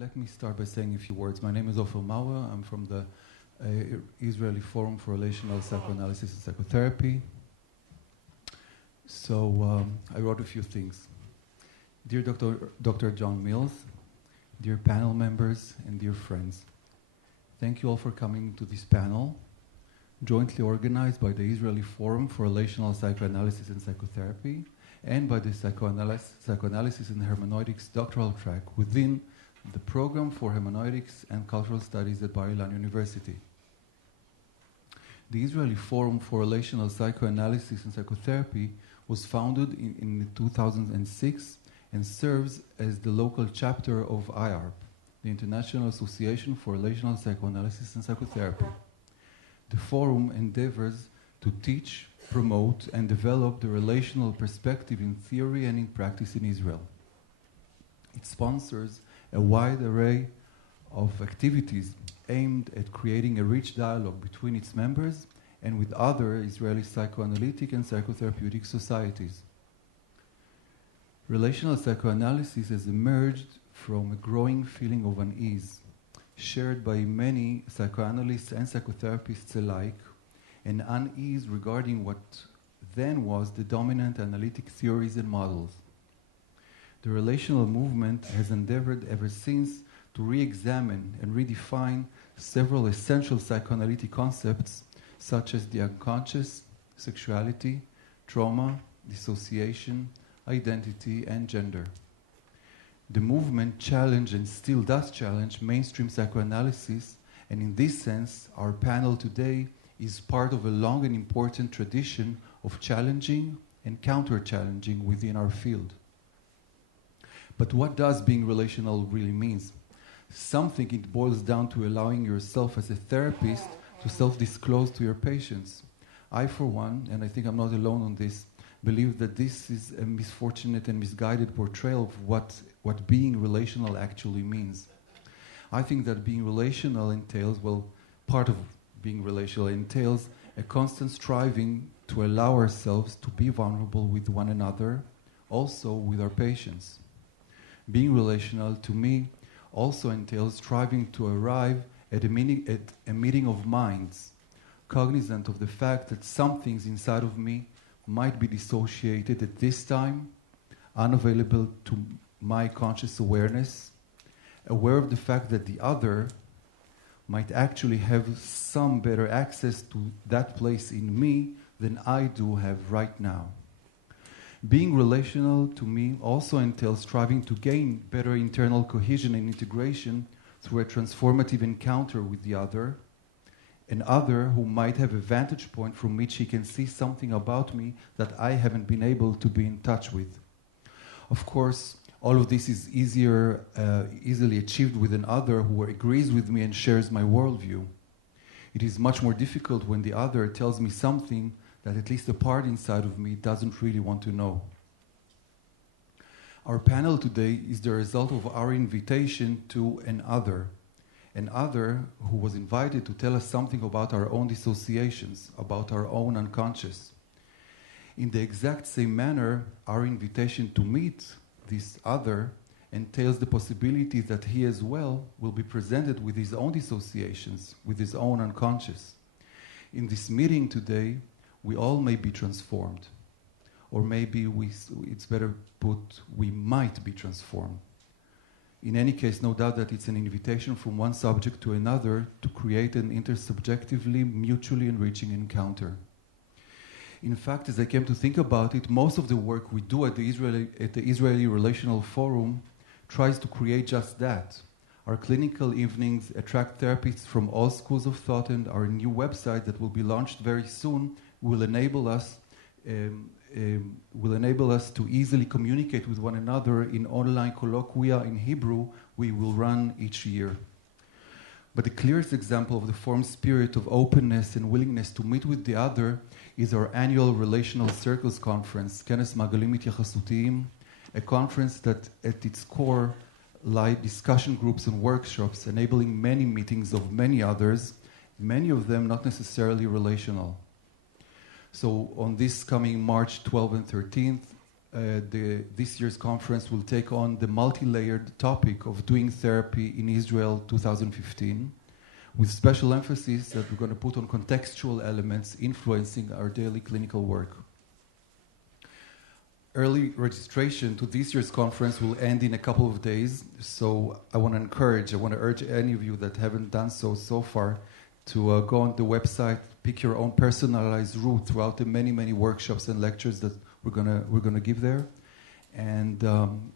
Let me start by saying a few words. My name is Offer. I'm from the Israeli Forum for Relational Psychoanalysis and Psychotherapy. So I wrote a few things. Dear Dr. John Mills, dear panel members, and dear friends, thank you all for coming to this panel, jointly organized by the Israeli Forum for Relational Psychoanalysis and Psychotherapy and by the Psychoanalysis and Hermeneutics doctoral track within the Program for Hermeneutics and Cultural Studies at Bar-Ilan University. The Israeli Forum for Relational Psychoanalysis and Psychotherapy was founded in 2006 and serves as the local chapter of IARP, the International Association for Relational Psychoanalysis and Psychotherapy. The forum endeavors to teach, promote, and develop the relational perspective in theory and in practice in Israel. It sponsors a wide array of activities aimed at creating a rich dialogue between its members and with other Israeli psychoanalytic and psychotherapeutic societies. Relational psychoanalysis has emerged from a growing feeling of unease, shared by many psychoanalysts and psychotherapists alike, an unease regarding what then was the dominant analytic theories and models. The relational movement has endeavored ever since to re-examine and redefine several essential psychoanalytic concepts such as the unconscious, sexuality, trauma, dissociation, identity, and gender. The movement challenged and still does challenge mainstream psychoanalysis, and in this sense, our panel today is part of a long and important tradition of challenging and counter-challenging within our field. But what does being relational really mean? Some think it boils down to allowing yourself as a therapist to self-disclose to your patients. I, for one, and I think I'm not alone on this, believe that this is a misfortunate and misguided portrayal of what being relational actually means. I think that being relational entails, well, part of being relational entails a constant striving to allow ourselves to be vulnerable with one another, also with our patients. Being relational, to me, also entails striving to arrive at a meeting of minds, cognizant of the fact that some things inside of me might be dissociated at this time, unavailable to my conscious awareness, aware of the fact that the other might actually have some better access to that place in me than I do have right now. Being relational, to me, also entails striving to gain better internal cohesion and integration through a transformative encounter with the other, an other who might have a vantage point from which he can see something about me that I haven't been able to be in touch with. Of course, all of this is easily achieved with an other who agrees with me and shares my worldview. It is much more difficult when the other tells me something that at least a part inside of me doesn't really want to know. Our panel today is the result of our invitation to an other who was invited to tell us something about our own dissociations, about our own unconscious. In the exact same manner, our invitation to meet this other entails the possibility that he as well will be presented with his own dissociations, with his own unconscious. In this meeting today, we all may be transformed, or maybe it's better put, we might be transformed. In any case, no doubt that it's an invitation from one subject to another to create an intersubjectively, mutually enriching encounter. In fact, as I came to think about it, most of the work we do at the Israeli Relational Forum tries to create just that. Our clinical evenings attract therapists from all schools of thought, and our new website that will be launched very soon will enable us to easily communicate with one another in online colloquia in Hebrew we will run each year. But the clearest example of the forum's spirit of openness and willingness to meet with the other is our annual Relational Circles Conference, בכנס מעגלים התיחסותיים, a conference that at its core lie discussion groups and workshops enabling many meetings of many others, many of them not necessarily relational. So on this coming March 12th and 13th, this year's conference will take on the multi-layered topic of doing therapy in Israel 2015, with special emphasis that we're going to put on contextual elements influencing our daily clinical work. Early registration to this year's conference will end in a couple of days, so I want to urge any of you that haven't done so far to go on the website, pick your own personalized route throughout the many, many workshops and lectures that we're gonna give there. And and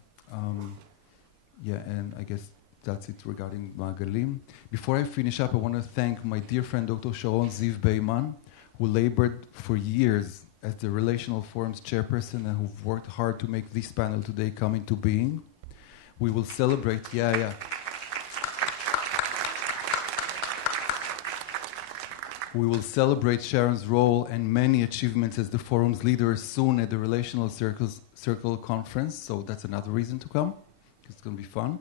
I guess that's it regarding Magalim. Before I finish up, I want to thank my dear friend Dr. Sharon Ziv Beiman, who labored for years as the Relational Forums chairperson and who've worked hard to make this panel today come into being. We will celebrate, We will celebrate Sharon's role and many achievements as the forum's leader soon at the Relational Circle Conference, so that's another reason to come. It's going to be fun.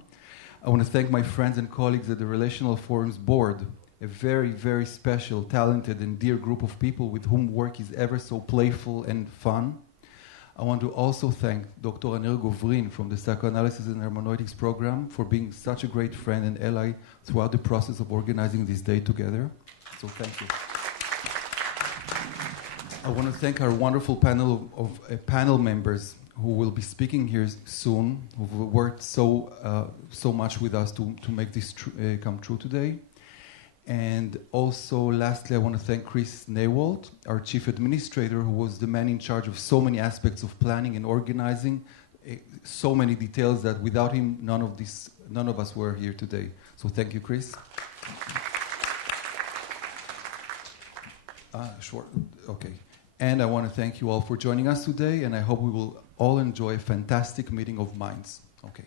I want to thank my friends and colleagues at the Relational Forums board, a very, very special, talented, and dear group of people with whom work is ever so playful and fun. I want to also thank Dr. Anir Govrin from the Psychoanalysis and Hermeneutics program for being such a great friend and ally throughout the process of organizing this day together. So thank you. I want to thank our wonderful panel of panel members who will be speaking here soon, who've worked so much with us to make this come true today. And also, lastly, I want to thank Chris Newald, our chief administrator, who was the man in charge of so many aspects of planning and organizing, so many details that without him, none of us were here today. So thank you, Chris. Sure. Okay. And I want to thank you all for joining us today, and I hope we will all enjoy a fantastic meeting of minds. Okay.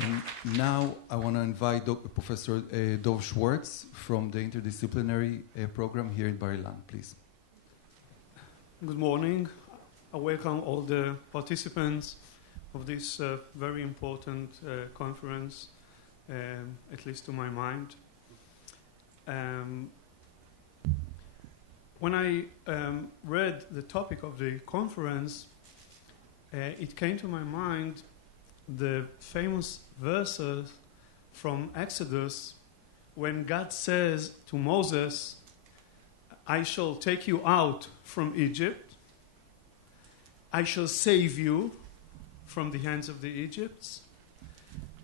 And now I want to invite Professor Dov שוורץ from the interdisciplinary program here in Bar-Ilan, please. Good morning. I welcome all the participants of this very important conference, at least to my mind. When I read the topic of the conference, it came to my mind the famous verses from Exodus when God says to Moses, I shall take you out from Egypt, I shall save you from the hands of the Egyptians,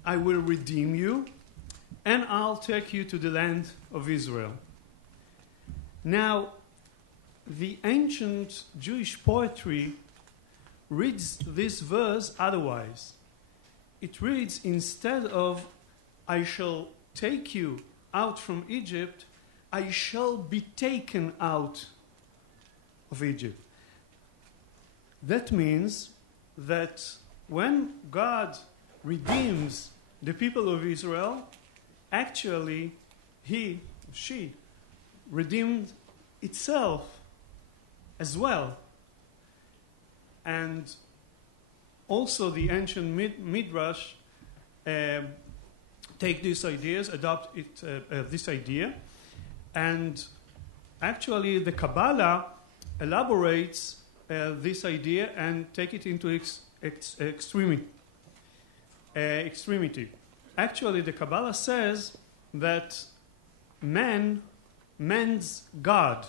I will redeem you, and I'll take you to the land of Israel. Now, the ancient Jewish poetry reads this verse otherwise. It reads, instead of, I shall take you out from Egypt, I shall be taken out of Egypt. That means that when God redeems the people of Israel, actually, she redeemed itself as well. And also the ancient Midrash take these ideas, adopt this idea, and actually the Kabbalah elaborates this idea and take it into extremity. Actually, the Kabbalah says that man mends God.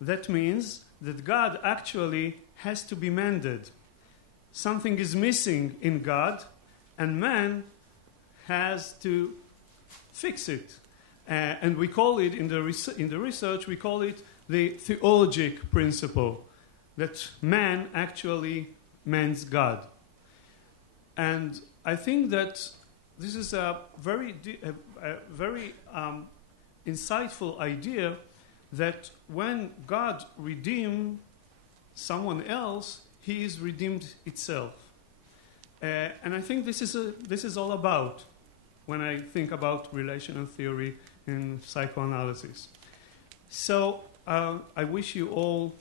That means that God actually has to be mended. Something is missing in God, and man has to fix it. And we call it, in the research, we call it the theologic principle, that man actually mends God. And I think that this is a very insightful idea, that when God redeems someone else, he is redeemed itself. And I think this is all about when I think about relational theory in psychoanalysis. So I wish you all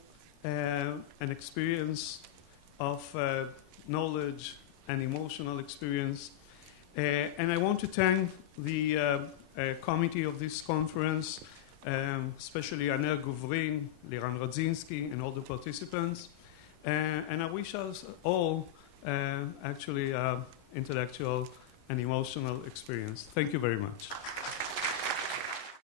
an experience of knowledge and emotional experience. And I want to thank the committee of this conference, especially Anel Guvrin, Liran Radzinski, and all the participants. And I wish us all actually intellectual and emotional experience. Thank you very much.